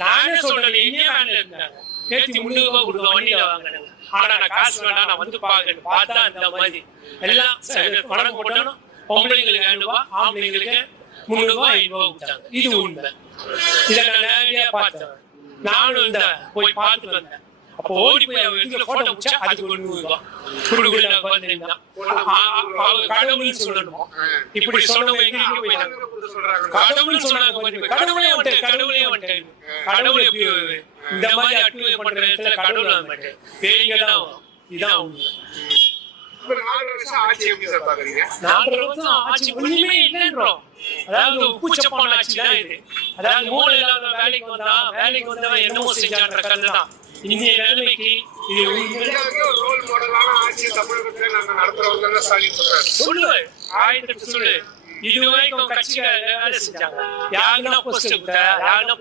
நானே சொல்றேன், எங்கேயே வேன்ல இருந்தாங்க. நேற்று 300 ரூபாய் கொடுக்க வண்டியில வாங்கினேன். ஆனா நான் காசு வேண்டாம், நான் வந்து பாக்கணும். பார்த்தா அந்த மாதிரி எல்லாம் பணம் போட்டணும். பொம்பளைங்களுக்கு 2 ரூபாய், ஆம்பளைங்களுக்கு 300 ரூபாய் 5 ரூபாய் கொடுத்தாங்க. இது உண்மை. இதை நான் நேரடியா பார்த்தேன். நானும் இந்த போய் பார்த்துட்டு வந்தேன். அப்போ ஓடி போய் அவங்க இடத்துல போட்டோ பிடிச்சா அதுக்கு 100 ரூபாய் குடுக்குள்ள உட்காந்துருந்தான். கடவுள்னு சொல்லணும். இப்படி சொன்னவங்க எங்க போயிட்டாங்க? கடவுள் சொன்னாங்க. கடவுளே வந்துட்டு கடவுள் எப்படி இந்த மாதிரி அட்டுவை பண்ற இடத்துல கடவுள் வர மாட்டேன். பேய்ங்க தான். இதான் உண்மை. 4 வருஷம் ஆட்சி எப்படி சார் பாக்குறீங்க? 4 வருஷம் ஆட்சி ஒண்ணுமே இல்லைன்றோம். அதாவது உப்புச்சப்பான ஆட்சி தான் இது. அதாவது மூளை இல்லாத வேலைக்கு வந்தவன் என்னமோ செஞ்சான்ற கண்ணு தான். இந்திய நிலைமைக்கு இது ரோல் மாடலான ஆட்சி தமிழகத்துல நாங்க நடத்துறவங்க சொல்லு. 1008 சொல்லு. இதுவரைக்கும் கட்சிகள் வேலை செஞ்சாங்க. யாருன்னா போஸ்ட் கொடுத்த, யாருன்னா